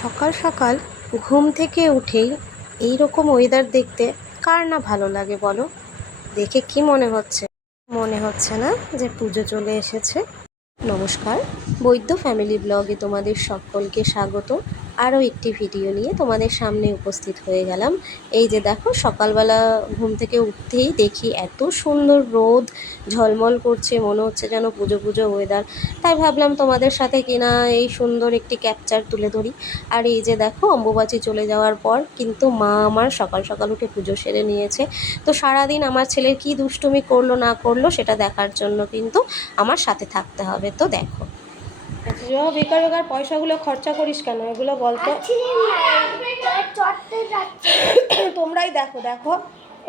সকাল সকাল ঘুম থেকে উঠেই এই রকম ওয়েদার দেখতে কার না ভালো লাগে বলো? দেখে কি মনে হচ্ছে? মনে হচ্ছে না যে পুজো চলে এসেছে? নমস্কার, বৈদ্য ফ্যামিলি ব্লগে তোমাদের সকলকে স্বাগত। আরও একটি ভিডিও নিয়ে তোমাদের সামনে উপস্থিত হয়ে গেলাম। এই যে দেখো, সকালবেলা ঘুম থেকে উঠতেই দেখি এত সুন্দর রোদ ঝলমল করছে, মনে হচ্ছে যেন পুজো পুজো ওয়েদার। তাই ভাবলাম তোমাদের সাথে কিনা এই সুন্দর একটি ক্যাপচার তুলে ধরি। আর এই যে দেখো, অম্বুবাচী চলে যাওয়ার পর কিন্তু মা আমার সকাল সকাল উঠে পুজো সেরে নিয়েছে। তো সারাদিন আমার ছেলের কি দুষ্টুমি করলো না করলো সেটা দেখার জন্য কিন্তু আমার সাথে থাকতে হবে। তো দেখো, বেকার বেকার পয়সাগুলো খরচা করিস কেন? এগুলো বলতো। তোমরাই দেখো দেখো,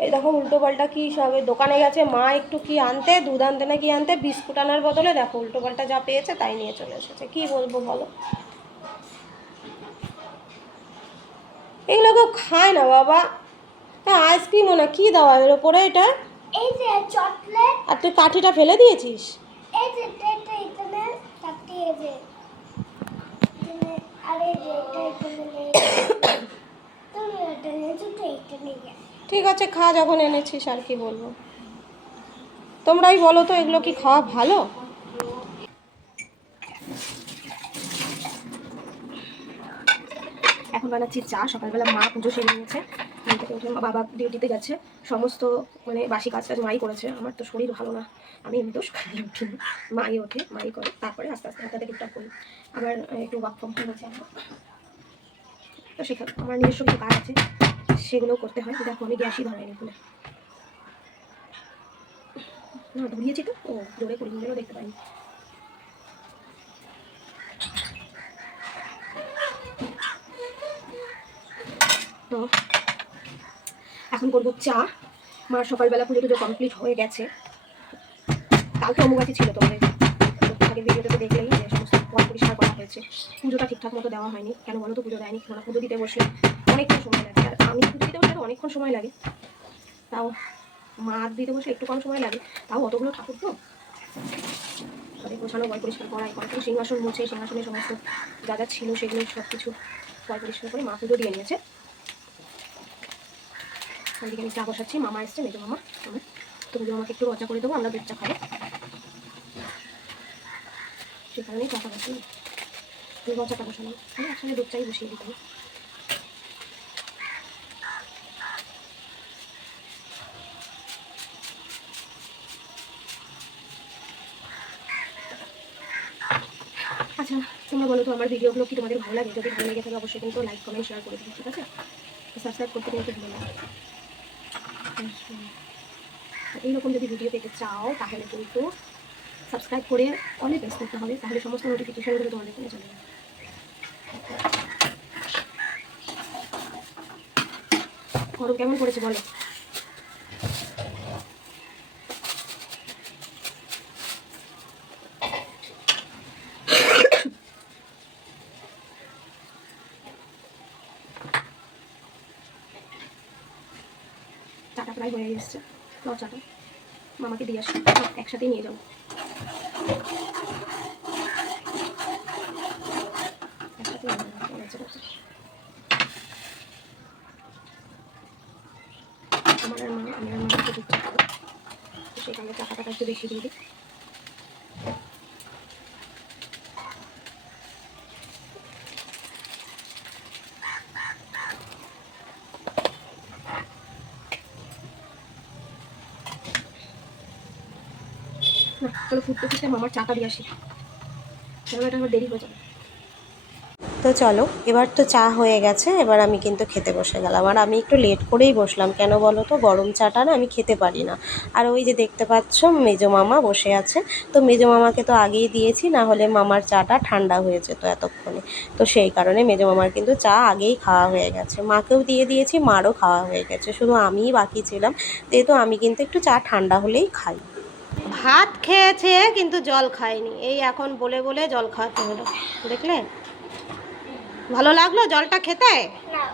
এই দেখো উল্টো পাল্টা কি সবে দোকানে গেছে মা একটু কি আনতে, দুধ আনতে না কি আনতে, বিস্কুট আনার বদলে দেখো উল্টো পাল্টা যা পেয়েছে তাই নিয়ে চলে এসেছে। কি বলবো বলো? এগুলো কেউ খায় না বাবা। হ্যাঁ, আইসক্রিমও না, কি দেওয়া এর ওপরে এটা? এই যে চকলেট। আর তুই কাঠিটা ফেলে দিয়েছিস? এই যে এটা এখানে কাটি, এই যে এখানে, আর এই যে এটা এখানে নেই। তুমি এটা নিয়েছো তো এটা নিয়ে। ঠিক আছে, খা যখন এনেছিস, আর কি বলবো। তোমরাই বলো তো, এগুলো কি খাওয়া ভালো? এখন বানাচ্ছি চা। সকালবেলা মা পুজো সেরে নিয়েছে, ঘুম থেকে উঠে বাবা ডিউটিতে গেছে, সমস্ত মানে বাসি কাজটা মাই করেছে। আমার তো শরীর ভালো না, আমি এমনি তো সকালে উঠি না, মাই ওঠে, মাই করে, তারপরে আস্তে আস্তে হাতে টুকটাক করি। আবার একটু ওয়ার্ক ফ্রম হোম আছে আমার, তো সেখানে আমার নিজস্ব কিছু কাজ আছে, সেগুলোও করতে হয়। দেখো আমি গ্যাসই ধরাইনি খুলে, না ধরিয়েছি তো, ও জোরে করি যেন দেখতে পাইনি। তো এখন করবো চা। মার সকালবেলা পুজো টুজো কমপ্লিট হয়ে গেছে। কালকে অম্বুবাচী ছিল, তোমাদের আগের ভিডিওতে তো দেখলেই যে সমস্ত ঘর পরিষ্কার করা হয়েছে। পুজোটা ঠিকঠাক মতো দেওয়া হয়নি। কেন বলো তো? পুজো দেয়নি, কেননা পুজো দিতে বসলে অনেকক্ষণ সময় লাগে, আর আমি পুজো দিতে বসলে তো অনেকক্ষণ সময় লাগে। তাও মা দিতে বসলে একটু কম সময় লাগে, তাও অতগুলো ঠাকুর তো তাদের গোছানো, ঘর পরিষ্কার করা, কয়েকটা সিংহাসন মুছে, সিংহাসনের সমস্ত যা যা ছিল সেগুলো সব কিছু ঘর পরিষ্কার করে মা পুজো দিয়ে নিয়েছে। ওইদিকে আমি চা বসাচ্ছি, মামা এসছে, মেজো মামা। তো মেজো মামাকে একটু মজা করে দেবো, আমরা দুধ চা খাবো, সে কারণেই চাটা বসালাম। দুধ চাটা বসালাম, আমি একসঙ্গে দুধ চাই বসিয়ে দিতাম। আচ্ছা, তোমরা বলো তো আমার ভিডিওগুলো কি তোমাদের ভালো লাগে? যদি ভালো লেগে থাকে অবশ্যই কিন্তু লাইক কমেন্ট শেয়ার করে দিবে, ঠিক আছে? সাবস্ক্রাইব করতে কিন্তু ভুলো না। এইরকম যদি ভিডিও পেতে চাও তাহলে কিন্তু সাবস্ক্রাইব করে অনেক প্রেস করতে হবে, তাহলে সমস্ত নোটিফিকেশানগুলো তোমাদের ফোনে চলে যাবে। গরম কেমন পড়েছে বলো? চাটা প্রায় হয়ে এসছে, চাটা মামাকে দিয়ে আসি, একসাথেই নিয়ে যাবো। আমার আর মা, আমি আর মা একটু দুধ চা খাবো, তো সেই কারণে চাটাটা একটু বেশি দিয়ে দিই। না চলো, ফুটতে ফুটতে মামার চাটা দিয়ে আসি, কারণ এটা আমার দেরি হয়ে যাবে। তো চলো, এবার তো চা হয়ে গেছে, এবার আমি কিন্তু খেতে বসে গেলাম। আর আমি একটু লেট করেই বসলাম, কেন বলো তো? গরম চাটা না আমি খেতে পারি না। আর ওই যে দেখতে পাচ্ছ মেজো মামা বসে আছে, তো মেজো মামাকে তো আগেই দিয়েছি, না হলে মামার চাটা ঠান্ডা হয়ে যেত এতক্ষণে। তো সেই কারণে মেজো মামার কিন্তু চা আগেই খাওয়া হয়ে গেছে, মাকেও দিয়ে দিয়েছি, মারও খাওয়া হয়ে গেছে, শুধু আমিই বাকি ছিলাম। যেহেতু আমি কিন্তু একটু চা ঠান্ডা হলেই খাই। ভাত খেয়েছে কিন্তু জল খায়নি, এই এখন বলে বলে জল খাওয়াতে হলো, দেখলে? ভালো লাগলো জলটা খেতে? না,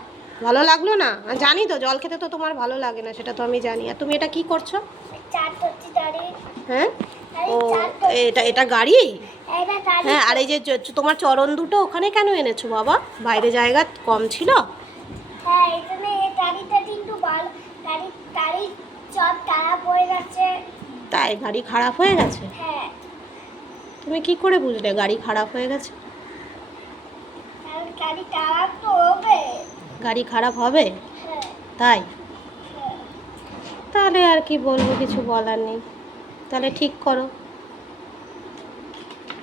ভালো লাগলো না? জানি তো জল খেতে তো তোমার ভালো লাগে না, সেটা তো আমি জানি। আর তুমি এটা কি করছো? চা করছি দাঁড়িয়ে। হ্যাঁ, গাড়ি ও চারটে। এটা এটা গাড়ি? এটা গাড়ি। হ্যাঁ, আর এই যে তোমার চরণ দুটো ওখানে কেন এনেছো বাবা? বাইরে জায়গা কম ছিল? হ্যাঁ, এখানে এই গাড়িটা কিন্তু ভালো। গাড়ি গাড়ি সব তারা পড়ে যাচ্ছে। তাই গাড়ি খারাপ হয়ে গেছে? হ্যাঁ, তুমি কি করে বুঝলে গাড়ি খারাপ হয়ে গেছে? আর গাড়ি খারাপ তো হবে। গাড়ি খারাপ হবে? হ্যাঁ, তাই? হ্যাঁ। তাহলে আর কি বলবো, কিছু বলার নেই। তাহলে ঠিক করো।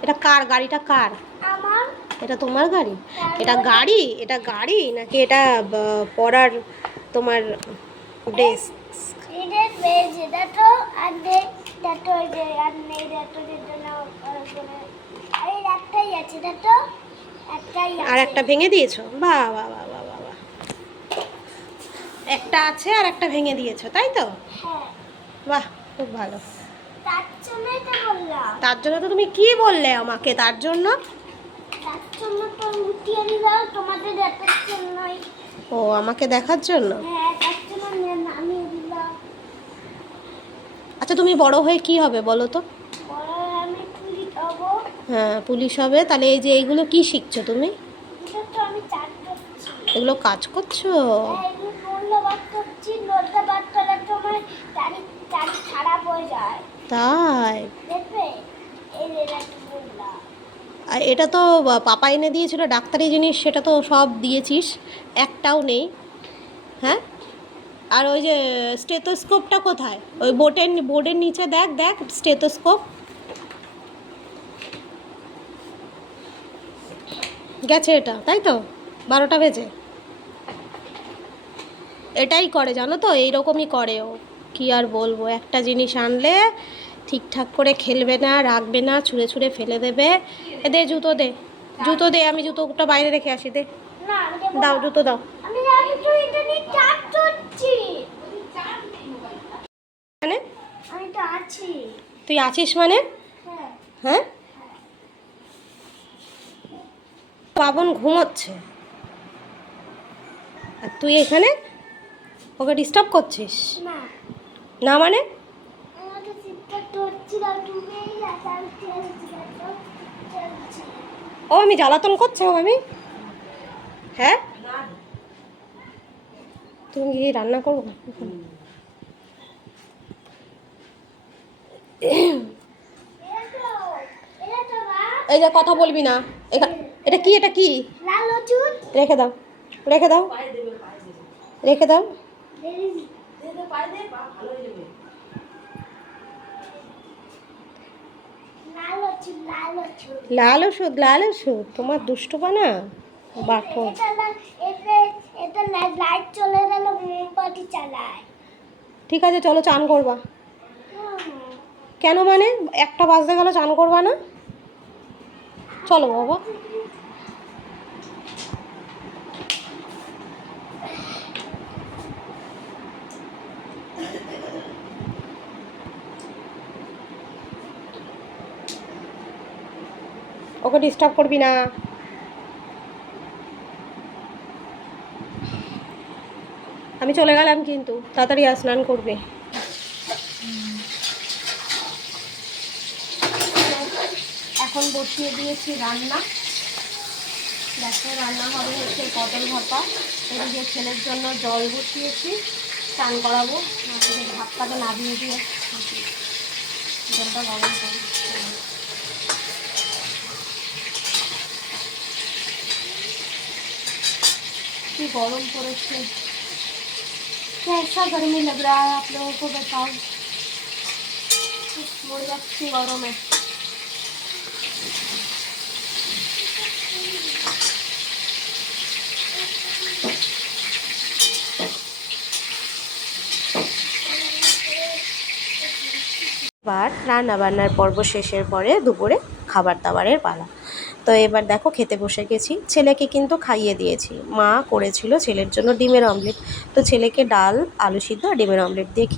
এটা কার গাড়িটা, কার? আমার এটা তোমার গাড়ি? হ্যাঁ, এটা গাড়ি, এটা গাড়ি নাকি এটা পড়ার তোমার ড্রেস? এদের বেজ এটা তো আর নেই, এটা তো যে আর নেই, এটা তো যে জন্য আর এই একটাই আছে, এটা তো একটাই আছে। আর একটা ভেঙে দিয়েছো? বাহ বাহ বাহ বাহ বাহ বাহ। একটা আছে আর একটা ভেঙে দিয়েছো, তাই তো? হ্যাঁ, বাহ, খুব ভালো। তার জন্যই তো বললাম। তার জন্য তো তুমি কি বললে আমাকে, তার জন্য? তার জন্য তো উঠিয়ে দিলাম তোমাদের দেখার জন্যই। ও, আমাকে দেখার জন্য? হ্যাঁ, তার জন্য নামিয়ে দিলাম। আচ্ছা, তুমি বড় হয়ে কি হবে বলো তো? বড় হয়ে আমি পুলিশ হবো। হ্যাঁ, পুলিশ হবে। তাহলে এই যে এইগুলো কি শিখছো তুমি? এটা তো আমি চাট করছি। এগুলো কাজ করছো? হ্যাঁ, এগুলো নড়লে বাদ করছি, নড়তে বাদ করার সময় গাড়ি গাড়ি খারাপ হয়ে যায়। তাই? দেখবে, এই যে এটা একটু বললাম। আর এটা তো পাপা এনে দিয়েছিল ডাক্তারি জিনিস, সেটা তো সব দিয়েছিস, একটাও নেই। হ্যাঁ, আর ওই যে স্টেথোস্কোপটা কোথায়? ওই বোর্ডের নিচে দেখ, দেখ স্টেথোস্কোপ। গেছে এটা, তাই তো? 12টা বেজে। এটাই করে জানো তো, এইরকমই করে ও। কি আর বলবো, একটা জিনিস আনলে ঠিকঠাক করে খেলবে না, রাখবে না, ছুঁড়ে ছুঁড়ে ফেলে দেবে। দে জুতো, দে জুতো, দে। আমি জুতোটা বাইরে রেখে আসি, দে। না, আমি দেবো দাও না। জুতো দাও। আমি তো এটা নিয়ে চাট করছি। মানে? আমি তো আছি। তুই আছিস মানে? হ্যাঁ, হ্যাঁ, পাবন ঘুমোচ্ছে আর তুই এখানে ওকে ডিস্টার্ব করছিস? না, না মানে? আমাকে চিৎকার করছিলাম, তুমি চলছি। ও, আমি জ্বালাতন করছো আমি? হ্যাঁ, তুমি কি রান্না করবো? এই যে কথা বলবি না। এটা কি, এটা কি? লাল হলুদ। রেখে দাও, রেখে দাও, রেখে দাও। লাল হলুদ, লাল হলুদ। লাল ওষুধ, লাল ওষুধ, তোমার দুষ্টুপানা বাটো। এটা লাইট চলে গেল, মোমবাতি চালায়। ঠিক আছে, চলো চান করবা। হুম। কেন মানে? 1টা বাজতে গেল, চান করবা না? চলো বাবা। ওকে ডিস্টার্ব করবি না। আমি চলে গেলাম কিন্তু, তাড়াতাড়ি স্নান করবে। এখন বসিয়ে দিয়েছি রান্না। দেখো, রান্না হবে হচ্ছে পটল ভাপা। এদিকে ছেলের জন্য জল বসিয়েছি, চান করাবো। ভাতটাকে নামিয়ে দিয়ে জলটা গরম করি। কি গরম পড়েছে, कैसा गर्मी लग रहा है आप लोगों को बताओ। মরে যাচ্ছি গরমে। এবার রান্না বান্নার পর্ব শেষের পরে দুপুরে খাবার দাবারের পালা। তো এবার দেখো খেতে বসে গেছি, ছেলেকে কিন্তু খাইয়ে দিয়েছি। মা করেছিল ছেলের জন্য ডিমের অমলেট, তো ছেলেকে ডাল আলু সিদ্ধ আর ডিমের অমলেট দিয়ে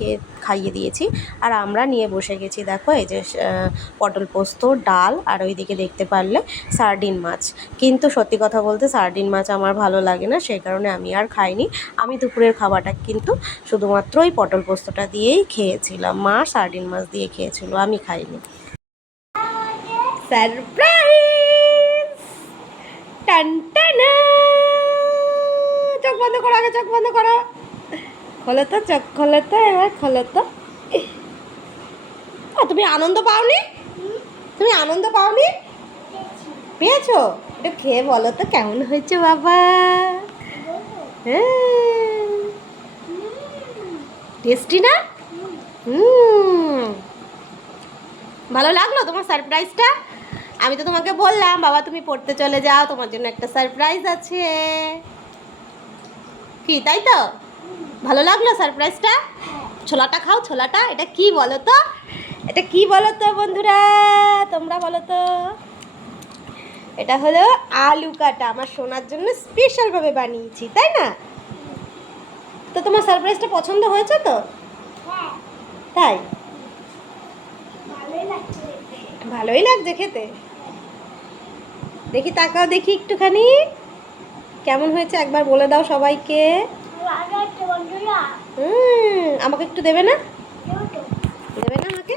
খাইয়ে দিয়েছি। আর আমরা নিয়ে বসে গেছি দেখো এই যে পটল পোস্ত, ডাল, আর ওইদিকে দেখতে পারলে সার্ডিন মাছ। কিন্তু সত্যি কথা বলতে সার্ডিন মাছ আমার ভালো লাগে না, সেই কারণে আমি আর খাইনি। আমি দুপুরের খাবারটা কিন্তু শুধুমাত্র ওই পটল পোস্তটা দিয়েই খেয়েছিলাম, মা সার্ডিন মাছ দিয়ে খেয়েছিল, আমি খাইনি। সারপ্রাইজ! টানটানা! চোখ বন্ধ করো, আগে চোখ বন্ধ করো। খোলো তো চোখ, খোলো তো, এবার খোলো তো। তুমি আনন্দ পাওনি? তুমি আনন্দ পাওনি? পেয়েছো? একটু খেয়ে বলো তো কেমন হয়েছে বাবা। হ্যাঁ, টেস্টি না? ভালো লাগলো তোমার সারপ্রাইজটা? আমি তো তোমাকে বললাম বাবা তুমি পড়তে চলে যাও, তোমার জন্য একটা সারপ্রাইজ আছে। কি তাই তো? ভালো লাগলো সারপ্রাইজটা? ছোলাটা খাও, ছোলাটা। এটা কি বলো তো? এটা কি বলো তো বন্ধুরা, তোমরা বলো তো? এটা হলো আলু কাটা, আমার সোনার জন্য স্পেশালভাবে বানিয়েছি, তাই না? তো তোমার সারপ্রাইজটা পছন্দ হয়েছে তো? তাই? ভালোই লাগছে খেতে। দেখি তাকাও, দেখি একটুখানি কেমন হয়েছে একবার বলে দাও সবাইকে। আমাকে একটু দেবে না? দেবে না আমাকে?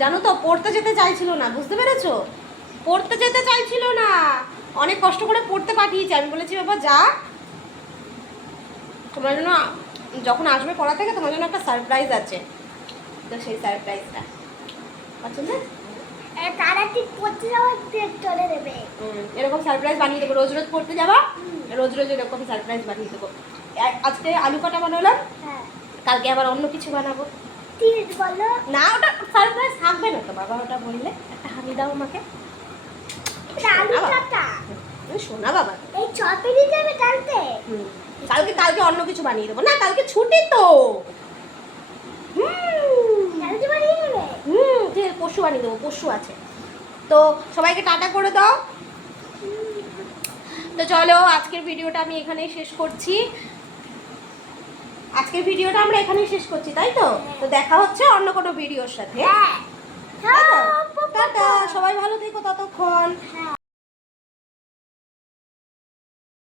জানো তো পড়তে যেতে চাইছিল না, বুঝতে পেরেছো? পড়তে যেতে চাইছিল না, অনেক কষ্ট করে পড়তে পাঠিয়েছি। আমি বলেছি বাবা যা, তোমার জন্য যখন আসবে পড়া থেকে তোমার জন্য একটা সারপ্রাইজ আছে। তো সেই সারপ্রাইজটা পছন্দ? এরকম সারপ্রাইজ বানিয়ে দেবো, রোজ রোজ পড়তে যাবা, রোজ রোজ এরকম সারপ্রাইজ বানিয়ে দেবো। আজকে আলু কাটা বানালাম, কালকে আবার অন্য কিছু বানাবো। না ওটা সারপ্রাইজ থাকবে না তো বাবা, ওটা বললে একটা হামি দাও আমাকে। শোনা বাবা, এই চপেরি যাবে কালকে। কালকে কালকে অন্য কিছু বানিয়ে দেবো। না কালকে ছুটি তো। ঠিক আছে, পরশু বানিয়ে দেবো, পরশু আছে। তো সবাইকে টাটা করে দাও। তো চলো আজকের ভিডিওটা আমি এখানেই শেষ করছি। আজকের ভিডিওটা আমরা এখানেই শেষ করছি, তাই তো? তো দেখা হচ্ছে অন্য কোনো ভিডিওর সাথে। টাটা, সবাই ভালো থেকো ততক্ষণ।